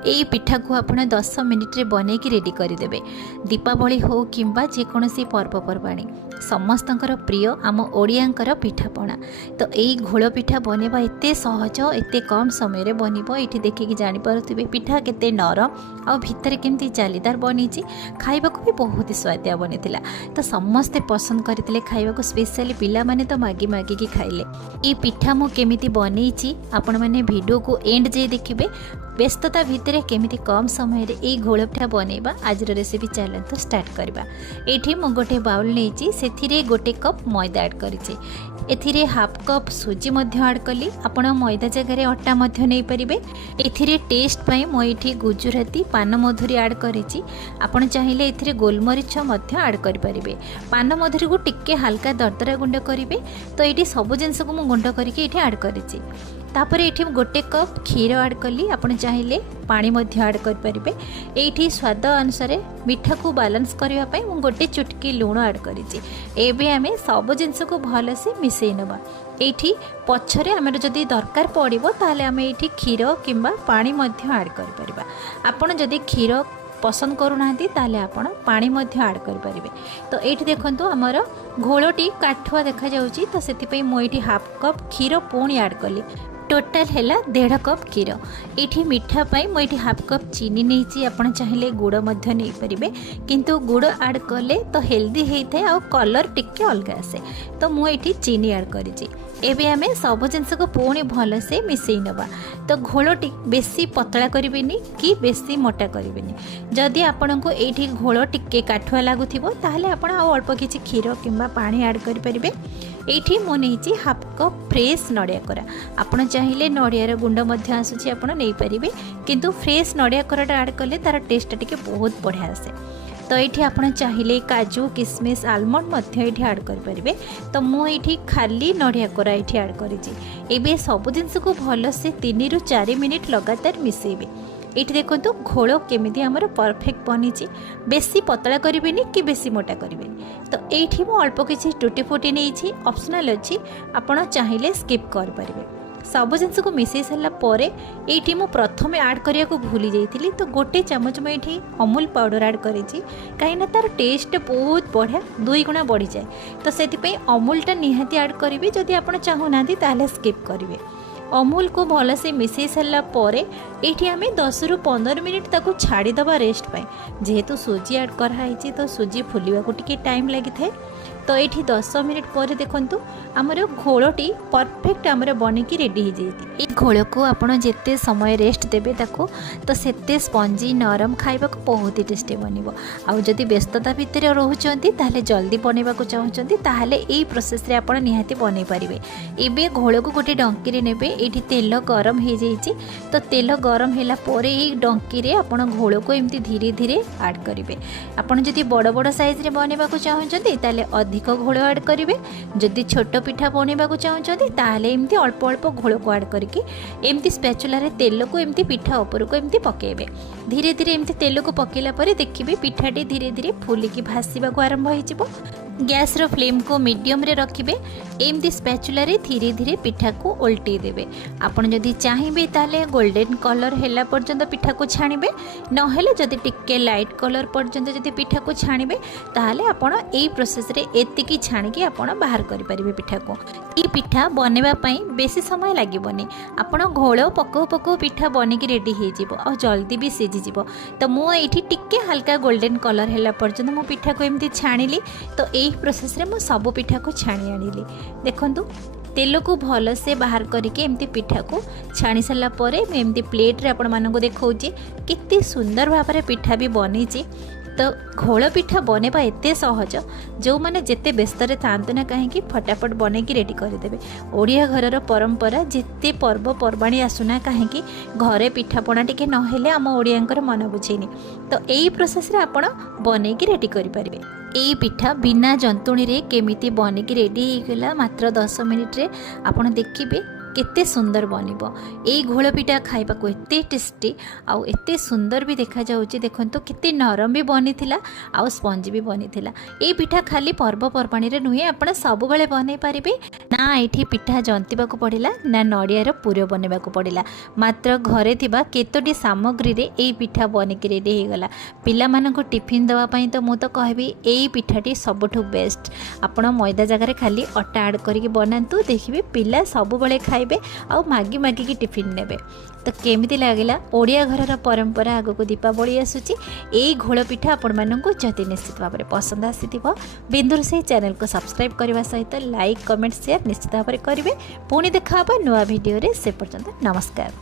यही पिठा को आप 10 मिनिट रे बनैकी रेडी करदेवे। दीपावली हो कि जेकोसी पर्वपर्वाणी समस्तंकर प्रिय आम ओडियांकर पिठापणा। तो यही घोल पिठा बनवा एत सहज, एत कम समय बनब। ये देखिए जापे पिठा केते नरम आ भितर केमती जालीदार बनी, खाइबा भी बहुत स्वादिया बनी। तो समस्ते पसंद करते खाइबा, स्पेशली पिला माने तो मागी मागिकी खाइले। ये पिठा मु केमिति बनई आपण मैंने वीडियो को एंड जे देखिए। व्यस्तता भितर केमिति कम समय रे ए घोल पिठा बनैबा आज रेसिपी चैलेंज तो स्टार्ट करबा। एठी मु गोटे बाउल नेची, सेथिरे गोटे कप मैदा ऐड करिछि। एथिरे हाफ कप सुजी मध्य ऐड कली। आपण मैदा जगह अटा मध्य नहीं परिबे। एथिरे टेस्ट पई मु एठी गुजराती पान मधुरी ऐड करिछि। आपण चाहिए एथिरे गोलमरीच मध्य ऐड करि परिबे। पान मधुरी को टिके हल्का दरदरा गुंड करिवे। तो एठी सब जिंस को मु गुंड करके एठी ऐड करिछि। तापर ये गोटे कप क्षीर ऐड कली। आपड़ चाहिए पानी मध्य ऐड करें। ये स्वाद अनुसार मिठा को बालांस करने गोटे चुटकी लुण ऐड करी आम सब जिनस को भलसे मिसई नवा। ये पछरे आम जदि दरकार पड़ो ताले आम ये क्षीर किंबा पानी मध्य ऐड कर। आपड़ जदि क्षीर पसंद करूना ताले आपण पानी मध्य ऐड करें। तो ये देखो आमर घोलटी काठुआ देखा जाउची। तो से मुझे हाफ कप क्षीर पुणी ऐड कली। टोटाल है 1.5 कप क्षीर। ये मिठा पाई मुझे हाफ कप चीनी नहीं। आपड़ चाहिए गुड़ मध्य नहीं पारे, किंतु गुड़ ऐड कले तो हेल्दी होता है और कलर टिके अलग आसे। तो मुझे चीनी ऐड करी। एबे आम सब जिनस को पुणी भलसे मिसई नवा। तो घोलटी बेसी पतला करेनि कि बेसी मोटा करेनि। जदि आपण को ये घोल टिके काठुआ लगुव ताहले आपण अल्प किछि क्षीर किंबा पानी ऐड करें। ये मुझे हाफ कप फ्रेश नड़िया कोरा। आपड़ चाहिए नड़ियार गुंड आसूसी आप नहीं पारे, किंतु फ्रेश नड़िया कोराटा ऐड कले तार टेस्ट टिके बहुत बढ़िया आसे। तो ये आप चाहिए काजू किशमिश आलमंड ये ऐड करें। तो मुझे खाली नड़िया कोरा ये ऐड करी। सब जिनस को भलसे 3 ରୁ 4 मिनिट लगातार मिसेबे। ये देखो घोल केमिति आमर परफेक्ट बनी। बेसी पतला करेनि कि बेसी मोटा करेनि। तो ये अल्प किसी टूटी फुटी नहीं, ऑप्शनल अच्छी, आपड़ चाहिए स्किप करें। सब जिनस को मिसई सारापर ये मु प्रथम ऐड करने को भूली जाइए। तो गोटे चामच मुझे अमूल पाउडर ऐड करी, कहीं तार टेस्ट बहुत बढ़िया 2 गुणा बढ़ी जाए। तो से अमूलटा निहाती ऐड करेंगे। जदि आप चाहूना ताहले स्किप करेंगे। अमूल को भलसे मिसई सारापर ये आम 10 ରୁ 15 मिनिट ताको छाड़ीदबा रेस्ट पाई। जेहेतु सुजी ऐड कराई तो सुजी फुलवा को टिके टाइम लगी थाए। तो ये 10 मिनिट पर देखु आमर घोलटी परफेक्ट आमर बनिकी रेडी हो जाए। ये घोल को आपड़ जिते समय रेस्ट देवे ताको तो सेते स्पंजी नरम खाइबा को बहुत ही टेस्टी बनिबो। आउ जदि व्यस्तता भितर रोचंती ताहले जल्दी बनैबा को चाहूचंती ताहले एई प्रोसेस रे आपण निहाती बनै परिबे। एबे घोल को गोटे डंकी रे नेबे। एठी तेल गरम हो जाइए। तो तेल गरम होला परे एई डंकी रे आपण घोल को एमती धीरे धीरे ऐड करिवे। आपण जदि बड़ बड़ साइज रे बनैबा को चाहूचंती ताहले अधिक घोल ऐड करिवे। जदि छोट पिठा बनैबा को चाहूचंती ताहले एमती अल्प अल्प घोल को ऐड करके एमती स्पैचुला रे तेल को एमती पिठा ऊपर को एमती पकेबे। धीरे धीरे एमती तेल को पकेला परे देखिबे पिठाटी धीरे धीरे फुलिकी भासीबा को आरंभ हो जिवो। गैस रो फ्लेम को मीडियम रे रखिबे। एमती स्पैचुला रे धीरे धीरे पिठा को उल्टी देबे। आपण जदि चाहिबे ताले गोल्डन कलर हैला पर्यंत पिठा को छाणिबे, नहेले जदि टिके लाइट कलर पर्यंत जदि पिठा को छाणिबे ताले आपण एई प्रोसेस रे एतिकी छाणिकी आपण बाहर करि परिबे पिठा को। ई पिठा बनेबा पई बेसी समय लागिबोनी। आपण घोळ पको पको पिठा बनिकी रेडी हो जिवो और जल्दी भी सिझी जिवो। तो मु एठी टिके हल्का गोल्डन कलर हैला पर्यंत मु पिठा को एमती छाणिली। तो एई प्रोसेस रे मु सब पिठा को छाणी आनिली। देखंतु तेल को भल से बाहर करके एमती पिठा को छाणी सारा पर एमती प्लेट रे आपण मानको देखौची केते सुंदर भाव में पिठा भी बनी। तो घोल पिठा बनेबा एते सहज, जो माने जेते व्यस्तरे थांतु ना कहीं फटाफट बनैकी रेडी करदेवे। ओडिया घरर परंपरा जिते पर्वपर्वाणी आसुना कहीं घरे पिठापणा टिके नहेले आम ओडियांकर मन बुझेनी। तो यही प्रोसेस रे आपण बनैकी रेडी करें। यही पिठा बिना जंतुणी रे केमिति बनिकी रेडी होगला मात्र 10 मिनिट रे। आपण देखिबे केते सुंदर बनिबो। एई घोल पिठा खाइबा को एते टेस्टी आउ एते सुंदर भी देखा जाउची। देखंतु केते नरम भी बनिथिला आउ स्पंज भी बनिथिला। एई पिठा खाली पर्वपर्वाणी रे नुहे, आपण सब बेले बनै पारिबे ना। एठी पिठा जंतिबा को पड़िला ना नड़िया रो पूर बनेबा को पड़िला। मात्र घरे थिबा केतोटी सामग्री रे एई पिठा बनिक रेडी हो गला। पिला मानको टिफिन दवा पई तो मु तो कहबी एई पिठाटी सबठु बेस्ट। आपण मैदा जगह खाली अटा ऐड करके बनातु, देखिए पिला सब बेले खाइबे आउ मागी मागी की टिफिन नेबे। तो केमिति लागिला ओडिया घरर परंपरा आगको दीपावली आसुची। एई घोल पिठा आपण माननको जति निश्चित भाव पसंद आसीथिबो बिंदुरोसई चैनल को सब्सक्राइब करबा सहित लाइक कमेंट शेयर निश्चित भाव करेंगे। पुणी देखा नुआ वीडियो रे, से पर्यंत नमस्कार।